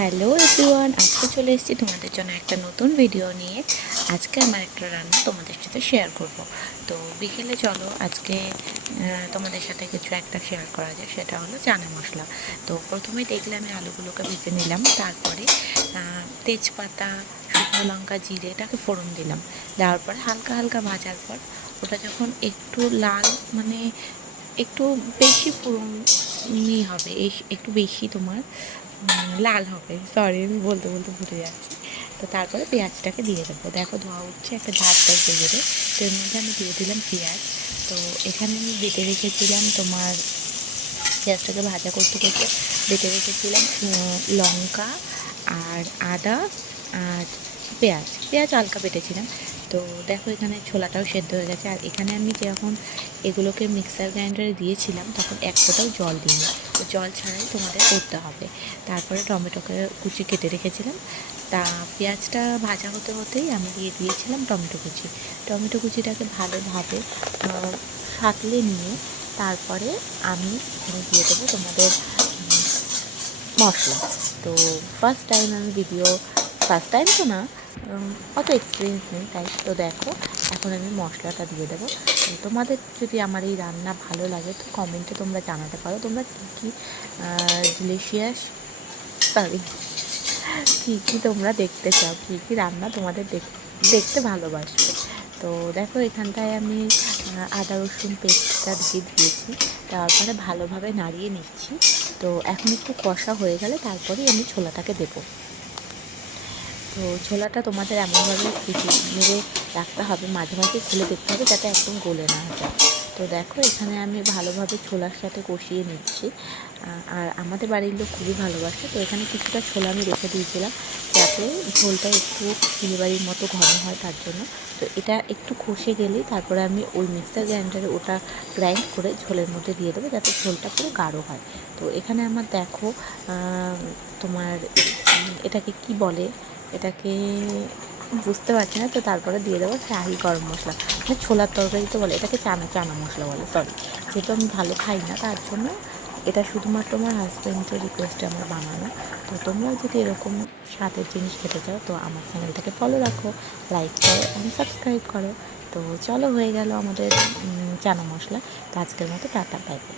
Hello everyone, আজকে চলে এসেছি তোমাদের জন্য একটা নতুন ভিডিও নিয়ে। আজকে আমার একটা রান্না তোমাদের সাথে শেয়ার করব। তো বিকেলে চলো আজকে তোমাদের সাথে কিছু একটা শেয়ার করা যায়, সেটা হলো চানা মশলা। তো প্রথমেই দেখলে আমি আলুগুলোকে ভেজে নিলাম, তারপরে তেজপাতা, শুকনো লঙ্কা, জিরে এটাকে ফোড়ন দিলাম। দেওয়ার পরে হালকা হালকা ভাজার পর ওটা যখন একটু লাল, মানে একটু বেশি ফোড়নই হবে, একটু বেশি তোমার লাল হবে, সরি আমি বলতে বলতে ভুলে যাচ্ছি। তো তারপরে পেঁয়াজটাকে দিয়ে দেবো। দেখো ধোয়া উঠছে, একটা ঝাঁপ টাইপ বেরিয়ে। তো এর মধ্যে আমি দিয়ে দিলাম পেঁয়াজ। তো এখানে আমি বেটে রেখেছিলাম তোমার, পেঁয়াজটাকে ভাজা করতে করতে বেটে রেখেছিলাম লঙ্কা আর আদা আর পেঁয়াজ হালকা বেটেছিলাম। তো দেখো এখানে ছোলাটাও সেদ্ধ হয়ে গেছে। আর এখানে আমি যখন এগুলোকে মিক্সার গ্রাইন্ডারে দিয়েছিলাম তখন এক ফোঁটাও জল দিইনি, তো জল ছাড়াই তোমাদের করতে হবে। তারপরে টমেটোকে কুচি কেটে রেখেছিলাম। তা পেঁয়াজটা ভাজা হতে হতেই আমি দিয়ে দিয়েছিলাম টমেটো কুচিটাকে ভালোভাবে সাঁতলে নিয়ে তারপরে আমি এখানে দিয়ে দেবো তোমাদের মশলা। তো ফার্স্ট টাইম তো না, অত এক্সপিরিয়েন্স নেই তাই। তো দেখো এখন আমি মশলাটা দিয়ে দেবো। তোমাদের যদি আমার এই রান্না ভালো লাগে তো কমেন্টে তোমরা জানাতে পারো তোমরা কী ডিলিশিয়াস কী তোমরা দেখতে চাও, কী রান্না তোমাদের দেখতে ভালোবাসবে। তো দেখো এখানটায় আমি আদা রসুন পেস্টটা দিয়ে দিয়েছি, তারপরে ভালোভাবে নাড়িয়ে নিচ্ছি। তো এখন একটু কষা হয়ে গেলে তারপরেই আমি ছোলাটাকে দেবো। তো ছোলাটা তোমাদের এমনভাবে মেরে রাখতে হবে, মাঝে মাঝে খুলে দেখতে হবে যাতে একদম গলে না যায়। তো দেখো এখানে আমি ভালোভাবে ছোলার সাথে কষিয়ে নিচ্ছি। আর আমাদের বাড়ির লোক খুবই ভালোবাসে, তো এখানে কিছুটা ছোলা আমি রেখে দিয়েছিলাম যাতে ঝোলটা একটু চিনিবাড়ির মতো ঘন হয় তার জন্য। তো এটা একটু কষে গেলেই তারপরে আমি ওই মিক্সার গ্রাইন্ডারে ওটা গ্রাইন্ড করে ঝোলের মধ্যে দিয়ে দেবো যাতে ঝোলটা পুরো গাঢ় হয়। তো এখানে আমার দেখো তোমার এটাকে কি বলে, এটাকে বুঝতে পারছি না। তো তারপরে দিয়ে দেবো শাহি গরম মশলা, মানে ছোলার তরকারি তো বলে, এটাকে চানা মশলা বলে, সরি। যেহেতু আমি ভালো খাই না তার জন্য এটা শুধুমাত্র আমার হাজব্যান্ডের রিকোয়েস্টে আমার বানানো। তো তোমরাও যদি এরকম স্বাদের জিনিস খেতে চাও তো আমার চ্যানেলটাকে ফলো রাখো, লাইক করো এবং সাবস্ক্রাইব করো। তো চলো, হয়ে গেল আমাদের চানা মশলা। তো আজকের মতো টাটা, বাই বাই।